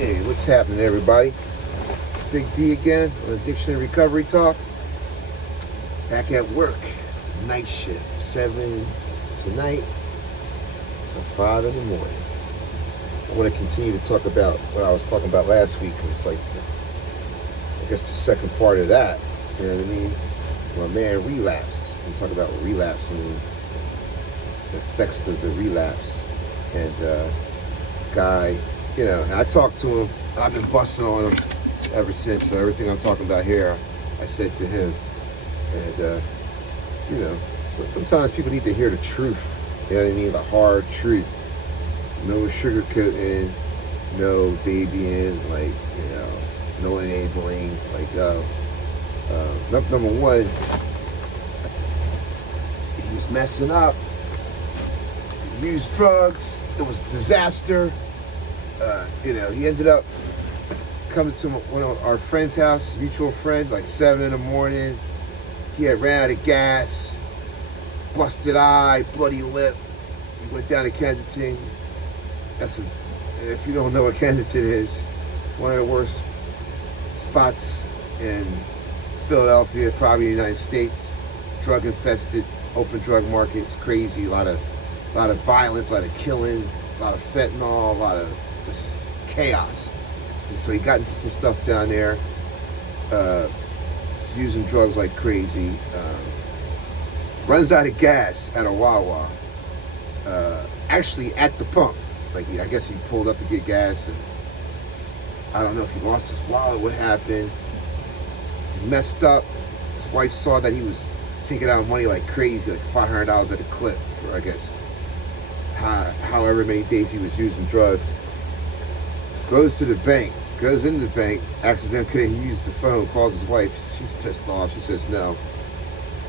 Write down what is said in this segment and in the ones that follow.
Hey, what's happening, everybody? It's Big D again on Addiction and Recovery Talk. Back at work, night shift, 7 tonight till 5 in the morning. I want to continue to talk about what I was talking about last week, because it's like this, I guess the second part of that, you know what I mean? My man relapsed. We talk about relapse and the effects of the relapse. And guy, you know, and I talked to him, and I've been busting on him ever since. So everything I'm talking about here, I said to him. And, you know, so sometimes people need to hear the truth. You know what I mean? The hard truth. No sugarcoating, no babying, like, you know, no enabling. Like, number one, he was messing up. He used drugs. It was a disaster. You know, he ended up coming to one of our friend's house, mutual friend, like 7 in the morning. He had ran out of gas, busted eye, bloody lip. He went down to Kensington. If you don't know what Kensington is, one of the worst spots in Philadelphia, probably the United States. Drug infested, open drug market. It's crazy. A lot of violence, a lot of killing, a lot of fentanyl, a lot of just chaos. And so he got into some stuff down there, using drugs like crazy. Runs out of gas at a Wawa. Actually at the pump. Like, I guess he pulled up to get gas, and I don't know if he lost his wallet, what happened. He messed up. His wife saw that he was taking out money like crazy, like $500 at a clip, for I guess however many days he was using drugs. Goes to the bank, goes into the bank, accidentally couldn't use the phone, calls his wife. She's pissed off. She says no.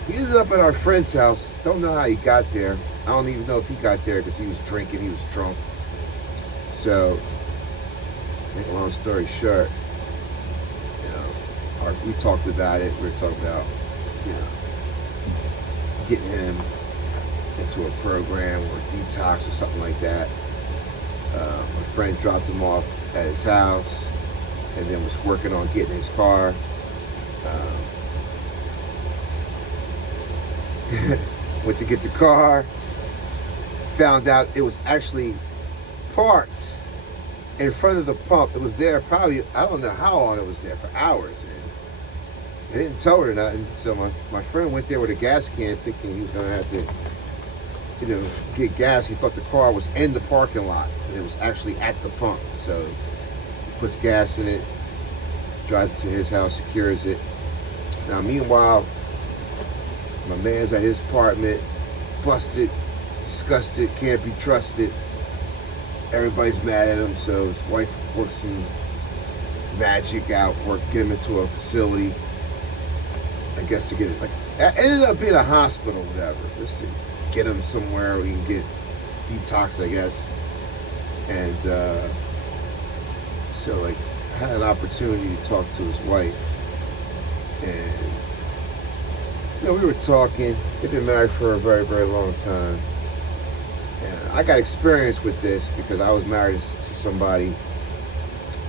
He ended up at our friend's house. Don't know how he got there. I don't even know if he got there because he was drinking, he was drunk. So, make a long story short, you know, we talked about it. We were talking about, you know, getting him into a program or a detox or something like that. My friend dropped him off at his house and then was working on getting his car. Went to get the car, found out it was actually parked in front of the pump. It was there probably, I don't know how long it was there, for hours. And they didn't tell her nothing. So my friend went there with a gas can thinking he was going to have to, you know, get gas. He thought the car was in the parking lot, and it was actually at the pump. So he puts gas in it, drives it to his house, secures it. Now, meanwhile, my man's at his apartment, busted, disgusted, can't be trusted. Everybody's mad at him, so his wife works some magic out, get him into a facility, I guess, to get it. Like, it ended up being a hospital, whatever. Let's see, get him somewhere where he can get detox, I guess. And so, like, I had an opportunity to talk to his wife, and you know, we were talking. They've been married for a very, very long time. And I got experience with this because I was married to somebody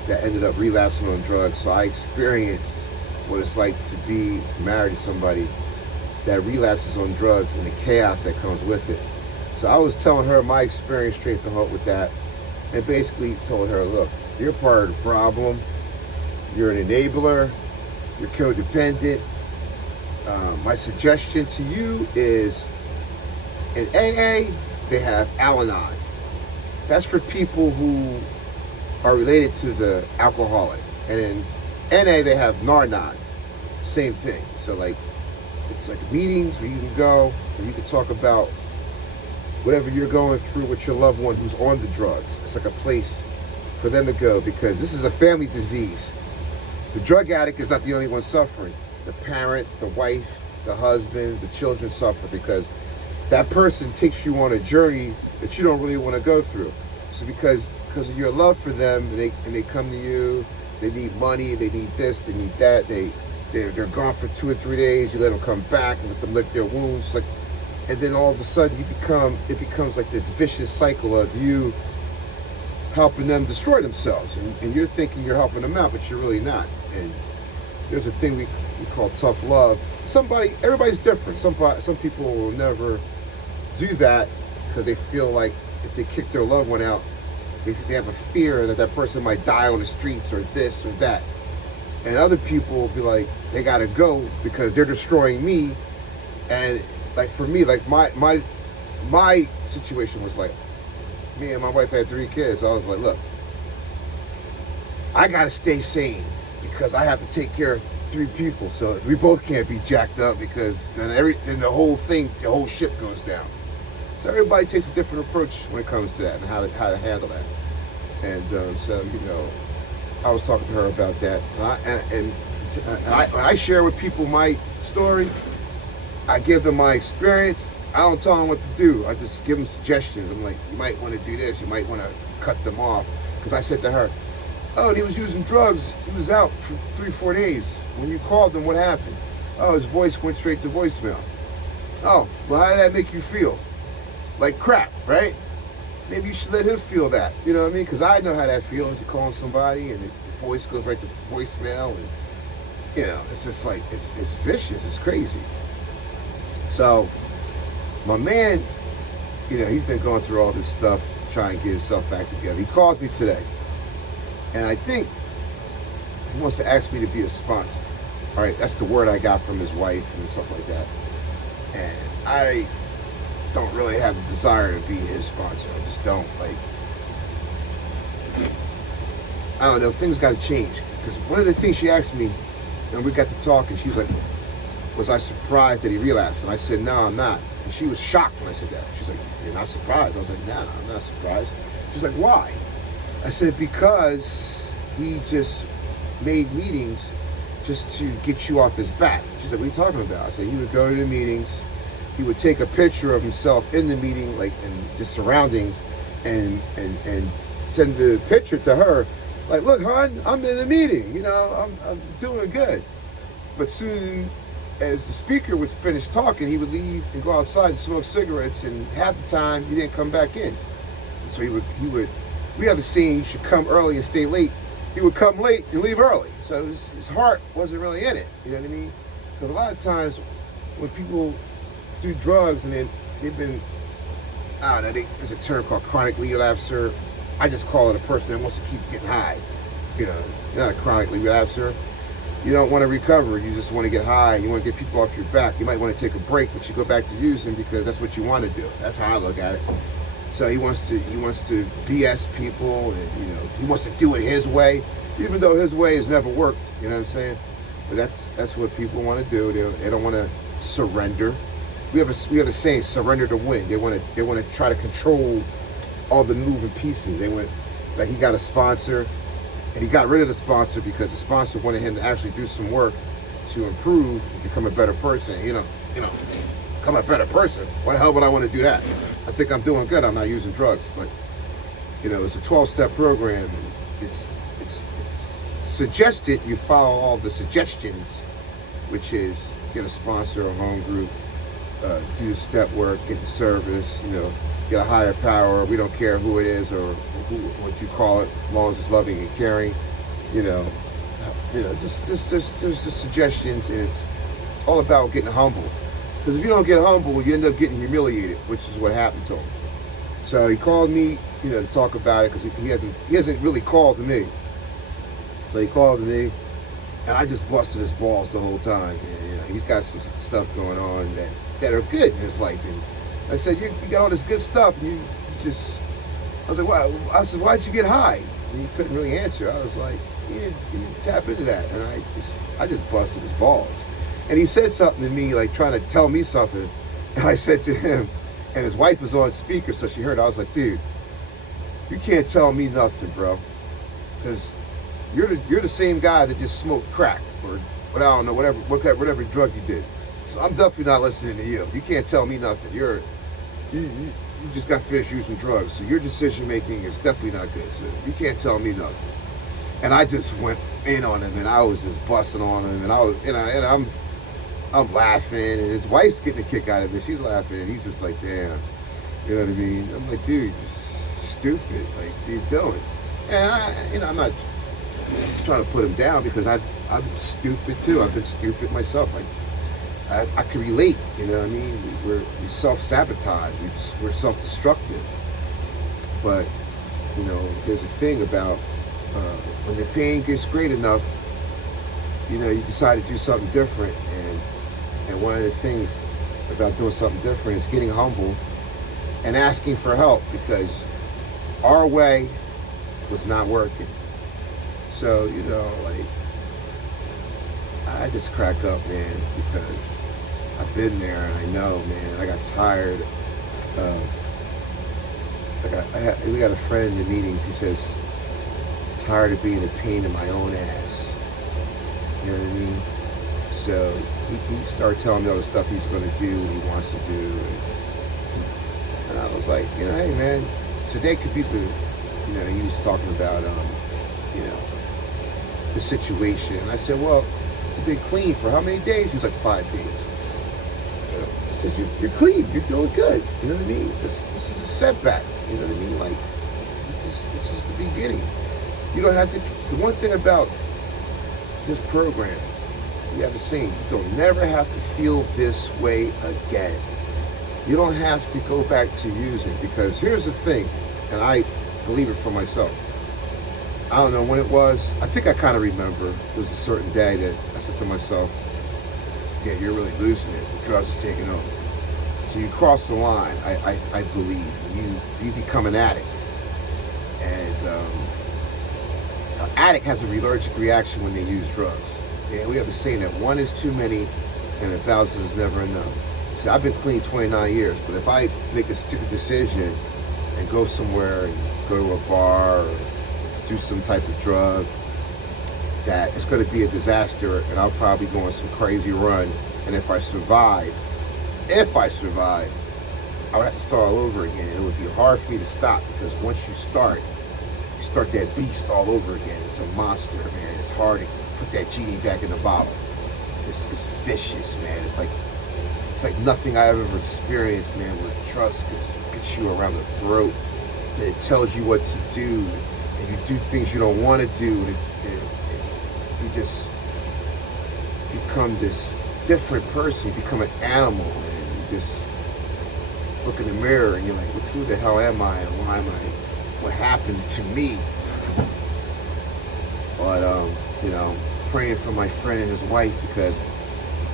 that ended up relapsing on drugs. So I experienced what it's like to be married to somebody that relapses on drugs and the chaos that comes with it. So I was telling her my experience straight to heart with that, and basically told her, look, you're part of the problem. You're an enabler. You're codependent. My suggestion to you is, in AA, they have Al-Anon. That's for people who are related to the alcoholic. And in NA, they have Nar-Anon. Same thing. So, like, it's like meetings where you can go and you can talk about whatever you're going through with your loved one who's on the drugs. It's like a place for them to go, because this is a family disease. The drug addict is not the only one suffering. The parent, the wife, the husband, the children suffer because that person takes you on a journey that you don't really want to go through. So because of your love for them, and they come to you, they need money, they need this, they need that, they're gone for 2 or 3 days, you let them come back and let them lick their wounds, like, and then all of a sudden it becomes like this vicious cycle of you helping them destroy themselves, and you're thinking you're helping them out, but you're really not. And there's a thing we call tough love. Everybody's different. Some people will never do that because they feel like if they kick their loved one out, they have a fear that person might die on the streets or this or that. And other people will be like, they gotta go because they're destroying me. And like for me, like my situation was like, me and my wife had 3 kids. So I was like, look, I gotta stay sane because I have to take care of 3 people. So we both can't be jacked up because then the whole ship goes down. So everybody takes a different approach when it comes to that and how to handle that. And so I was talking to her about that. And when I share with people my story, I give them my experience. I don't tell them what to do. I just give them suggestions. I'm like, you might want to do this. You might want to cut them off. Because I said to her, oh, and he was using drugs. He was out for 3-4 days. When you called him, what happened? Oh, his voice went straight to voicemail. Oh, well, how did that make you feel? Like crap, right? Maybe you should let him feel that. You know what I mean? Because I know how that feels. You're calling somebody and the voice goes right to voicemail. And, it's just like, it's vicious. It's crazy. So, my man, he's been going through all this stuff, trying to get himself back together. He calls me today. And I think he wants to ask me to be a sponsor. All right, that's the word I got from his wife and stuff like that. And I don't really have the desire to be his sponsor. I just don't. I don't know, things got to change. Because one of the things she asked me, and we got to talking, she was like, was I surprised that he relapsed? And I said, no, I'm not. And she was shocked when I said that. She's like, you're not surprised? I was like, no, I'm not surprised. She's like, why? I said, because he just made meetings just to get you off his back. She's like, what are you talking about? I said, he would go to the meetings, he would take a picture of himself in the meeting, like in the surroundings, and send the picture to her, like, look, hon, I'm in the meeting, I'm doing good. But soon as the speaker was finished talking, he would leave and go outside and smoke cigarettes, and half the time he didn't come back in. And so he would. We have a saying, you should come early and stay late. He would come late and leave early. So his heart wasn't really in it. You know what I mean? Because a lot of times when people do drugs and they've been, I don't know, there's a term called chronic relapser. I just call it a person that wants to keep getting high. You're not a chronic relapser. You don't want to recover. You just want to get high. You want to get people off your back. You might want to take a break, but you go back to using because that's what you want to do. That's how I look at it. So he wants to BS people, and he wants to do it his way, even though his way has never worked. You know what I'm saying? But that's what people want to do. They don't want to surrender. We have a saying, surrender to win. They want to try to control all the moving pieces. They went, like, he got a sponsor, and he got rid of the sponsor because the sponsor wanted him to actually do some work to improve, become a better person. Become a better person. Why the hell would I want to do that? I think I'm doing good. I'm not using drugs, but it's a 12-step program. It's suggested you follow all the suggestions, which is get a sponsor, a home group, do step work, get the service, get a higher power. We don't care who it is or what you call it, as long as it's loving and caring. Just suggestions, and it's all about getting humble. Because if you don't get humble, you end up getting humiliated, which is what happened to him. So he called me, to talk about it because he hasn't really called to me. So he called to me, and I just busted his balls the whole time. And, he's got some stuff going on that are good in his life. And I said, you got all this good stuff, and I was like, why? I said, why'd you get high? And he couldn't really answer. I was like, you tap into that, and I just busted his balls. And he said something to me, like trying to tell me something. And I said to him, and his wife was on speaker, so she heard it. I was like, dude, you can't tell me nothing, bro. Because you're the same guy that just smoked crack or I don't know, whatever drug you did. So I'm definitely not listening to you. You can't tell me nothing. You just got finished using drugs. So your decision making is definitely not good. So you can't tell me nothing. And I just went in on him, and I was just busting on him, and I'm laughing, and his wife's getting a kick out of it. She's laughing, and he's just like, damn. You know what I mean? I'm like, dude, just stupid. Like, what are you doing? And I'm not trying to put him down because I'm stupid too. I've been stupid myself. Like, I can relate. You know what I mean? We self-sabotage. We're self-destructive. But there's a thing about when the pain gets great enough, you decide to do something different. And one of the things about doing something different is getting humble and asking for help, because our way was not working. So, like, I just crack up, man, because I've been there and I know, man. I got tired of, we got a friend in the meetings, he says, tired of being a pain in my own ass. You know what I mean? So he started telling me all the stuff he's going to do, he wants to do. And I was like, hey, man, today could be he was talking about, the situation. And I said, well, you've been clean for how many days? He was like, 5 days. I said, you're clean, you're doing good. You know what I mean? This is a setback. You know what I mean? Like, this is the beginning. You don't have to, the one thing about this program, you have to say, you'll never have to feel this way again. You don't have to go back to using, because here's the thing, and I believe it for myself. I don't know when it was. I think I kind of remember. There was a certain day that I said to myself, yeah, you're really losing it. The drugs are taking over. So you cross the line, I believe. You become an addict. And an addict has a allergic reaction when they use drugs. And we have a saying that one is too many and 1,000 is never enough. See, I've been clean 29 years, but if I make a stupid decision and go somewhere and go to a bar or do some type of drug, that it's going to be a disaster, and I'll probably go on some crazy run. And if I survive, I would have to start all over again. And it would be hard for me to stop, because once you start that beast all over again. It's a monster, man. It's hard to put that genie back in the bottle. It's vicious, man. It's like nothing I ever experienced, man, where drugs gets you around the throat. It tells you what to do, and you do things you don't want to do. You just become this different person. You become an animal, and you just look in the mirror and you're like, who the hell am I, and why am I? What happened to me? But praying for my friend and his wife, because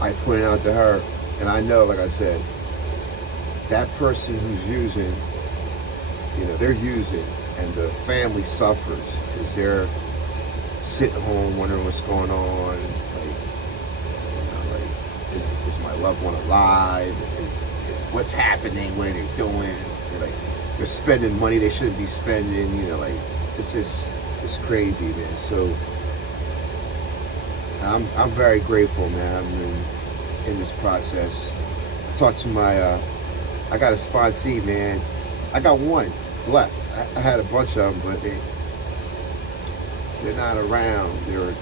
I pointed out to her, and I know, like I said, that person who's using, they're using, and the family suffers because they're sitting home wondering what's going on. Like, is my loved one alive? What's happening? What are they doing? They're spending money they shouldn't be spending. It's crazy, man. So I'm very grateful, man. I'm in this process. I talked to I got a sponsee, man. I got one left. I had a bunch of them, but they're not around. They're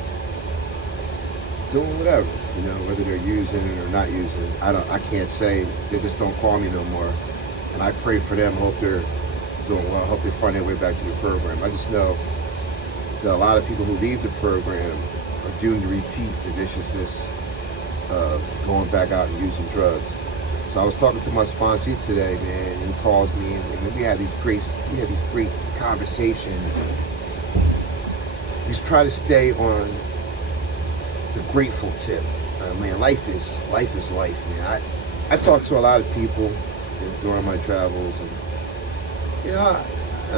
doing whatever, whether they're using it or not using it. I can't say. They just don't call me no more. And I pray for them. Hope they're doing well. Hope they find their way back to the program. I just know that a lot of people who leave the program are doomed to repeat the viciousness of going back out and using drugs. So I was talking to my sponsee today, man, and he calls me, and we had these great conversations. We just try to stay on the grateful tip. Man, life is life, man. I talk to a lot of people during my travels, and I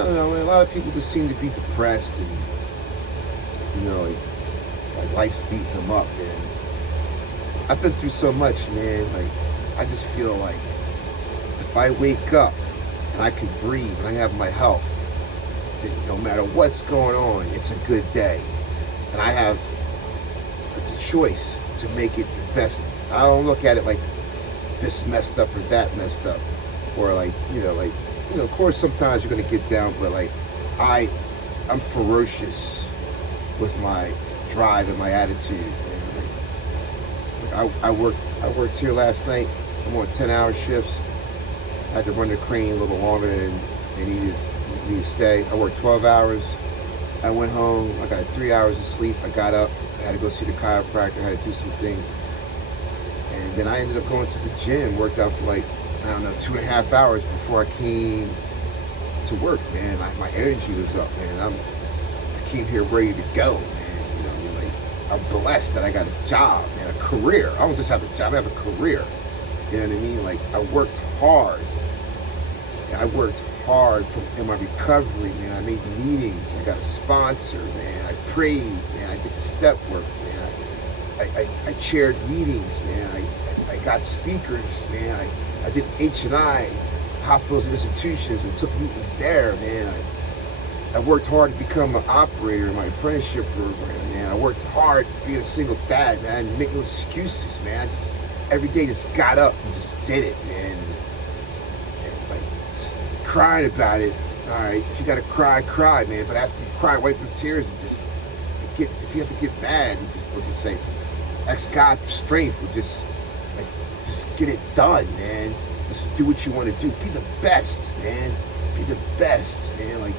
don't know, man, a lot of people just seem to be depressed, and like life's beating them up, man. I've been through so much, man. Like, I just feel like if I wake up and I can breathe and I have my health, then no matter what's going on, it's a good day. And I have the choice to make it the best. I don't look at it like this messed up or that messed up. Or of course sometimes you're gonna get down, but I'm ferocious with my drive and my attitude. I worked here last night. I'm on 10-hour shifts. I had to run the crane a little longer than they needed for me to stay. I worked 12 hours. I went home. I got 3 hours of sleep. I got up. I had to go see the chiropractor. I had to do some things. And then I ended up going to the gym. Worked out for like, I don't know, 2.5 hours before I came to work, man. My energy was up, man. I came here ready to go, man. You know what I mean? Like, I'm blessed that I got a job, man, a career. I don't just have a job, I have a career. You know what I mean? Like, I worked hard. I worked hard in my recovery, man. I made meetings. I got a sponsor, man. I prayed, man. I did the step work, man. I chaired meetings, man. I got speakers, man. I did H&I, hospitals and institutions, and took meetings there, man. I worked hard to become an operator in my apprenticeship program, man. I worked hard being a single dad, man. I didn't make no excuses, man. I just, every day just got up and just did it, man. And like, crying about it, all right, if you gotta cry, cry, man. But after you cry, wipe your tears and just if you have to get mad, we'll just say, ask God for strength. We'll just get it done, man. Just do what you want to do. Be the best, man. Be the best, man. Like,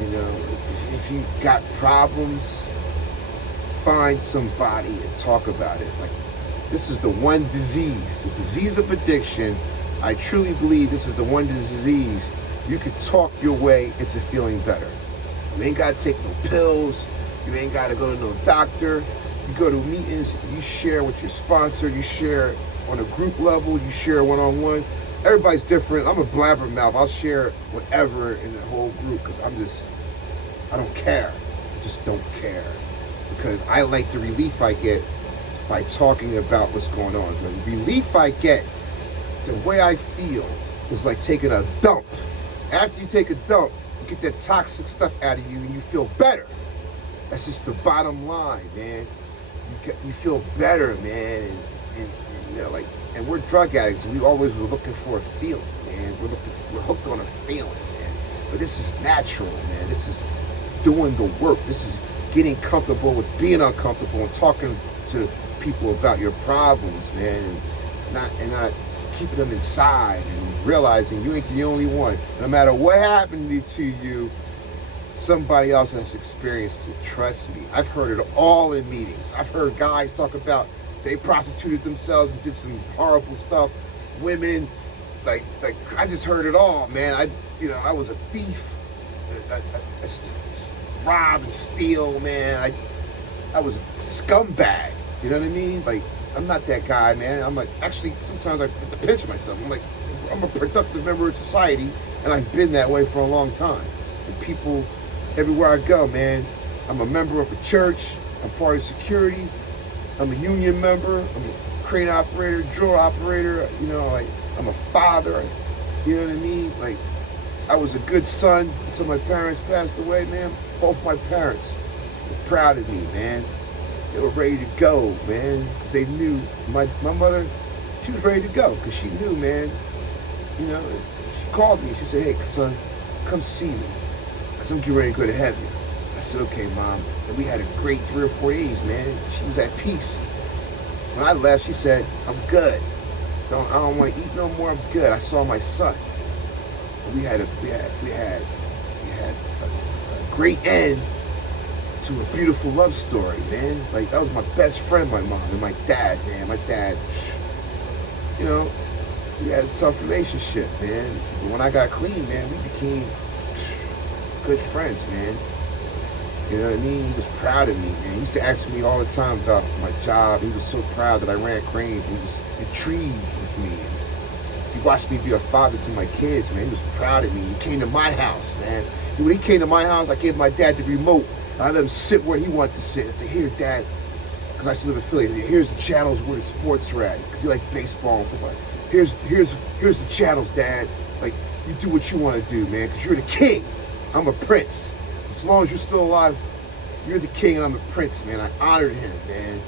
you know, if you got problems, find somebody and talk about it. Like, this is the one disease, the disease of addiction. I truly believe this is the one disease you can talk your way into feeling better. You ain't got to take no pills. You ain't got to go to no doctor. You go to meetings, you share with your sponsor, you share on a group level, you share one-on-one. Everybody's different. I'm a blabbermouth. I'll share whatever in the whole group because I don't care. I just don't care. Because I like the relief I get by talking about what's going on. The relief I get, the way I feel, is like taking a dump. After you take a dump, you get that toxic stuff out of you and you feel better. That's just the bottom line, man. You feel better, man. And you know, like, and we're drug addicts, and we always were looking for a feeling, man. We're hooked on a feeling, man. But this is natural, man. This is doing the work. This is getting comfortable with being uncomfortable and talking to people about your problems, man, and not keeping them inside and realizing you ain't the only one. No matter what happened to you, somebody else has experienced it. Trust me. I've heard it all in meetings. I've heard guys talk about they prostituted themselves and did some horrible stuff. Women, like I just heard it all, man. I was a thief. I rob and steal, man. I was a scumbag. You know what I mean? Like, I'm not that guy, man. I'm like, actually, sometimes I have to pinch myself. I'm like, I'm a productive member of society, and I've been that way for a long time. And people, everywhere I go, man, I'm a member of a church. I'm part of security. I'm a union member. I'm a crane operator, drill operator. You know, like, I'm a father. You know what I mean? Like, I was a good son until my parents passed away, man. Both my parents were proud of me, man. They were ready to go, man, because they knew my mother, she was ready to go because she knew, man. You know, she called me. She said, hey, son, come see me because I'm getting ready to go to heaven. I said, okay, Mom. And we had a great 3 or 4 days, man. She was at peace. When I left, she said, I'm good. I don't want to eat no more. I'm good. I saw my son. And we had a great end to a beautiful love story, man. Like, that was my best friend, my mom, and my dad, man. My dad, you know, we had a tough relationship, man. But when I got clean, man, we became good friends, man. You know what I mean? He was proud of me, man. He used to ask me all the time about my job. He was so proud that I ran cranes. He was intrigued with me. He watched me be a father to my kids, man. He was proud of me. He came to my house, man. When he came to my house, I gave my dad the remote. I let him sit where he wanted to sit. I said, here, Dad, because I still live in Philly. Here's the channels where the sports are at, because he liked baseball and football. Here's the channels, Dad. Like, you do what you want to do, man, because you're the king. I'm a prince. As long as you're still alive, you're the king and I'm a prince, man. I honored him, man.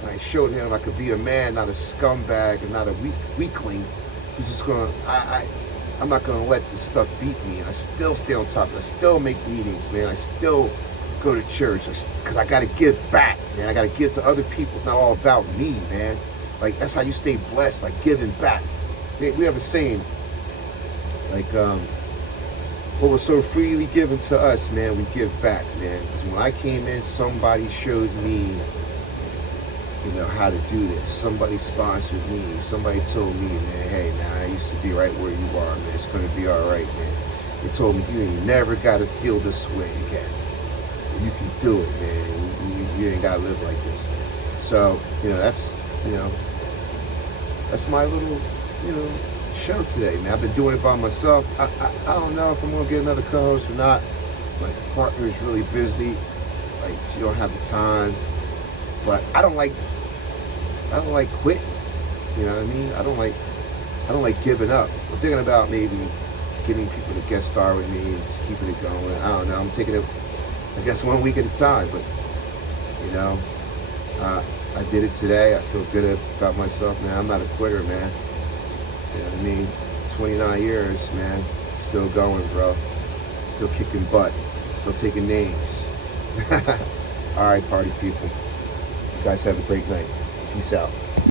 And I showed him I could be a man, not a scumbag and not a weakling who's just going to, I'm not going to let this stuff beat me. And I still stay on top of it. I still make meetings, man. I still go to church because I got to give back, man. I got to give to other people. It's not all about me, man. Like, that's how you stay blessed, by giving back. We have a saying, like, what was so freely given to us, man, we give back, man. Because when I came in, somebody showed me, how to do this. Somebody sponsored me. Somebody told me, man, hey, man, I used to be right where you are, man. It's going to be all right, man. They told me, you ain't never got to feel this way again. You can do it, man. You ain't got to live like this. So, that's my little, show today, man. I've been doing it by myself. I don't know if I'm going to get another co-host or not. My partner is really busy. Like, she don't have the time. But I don't like quitting. You know what I mean? I don't like giving up. I'm thinking about maybe getting people to guest star with me and just keeping it going. I don't know. I'm taking it, I guess, 1 week at a time. But I did it today. I feel good about myself, man. I'm not a quitter, man. You know what I mean? 29 years, man. Still going, bro. Still kicking butt. Still taking names. All right, party people. You guys have a great night. Peace out.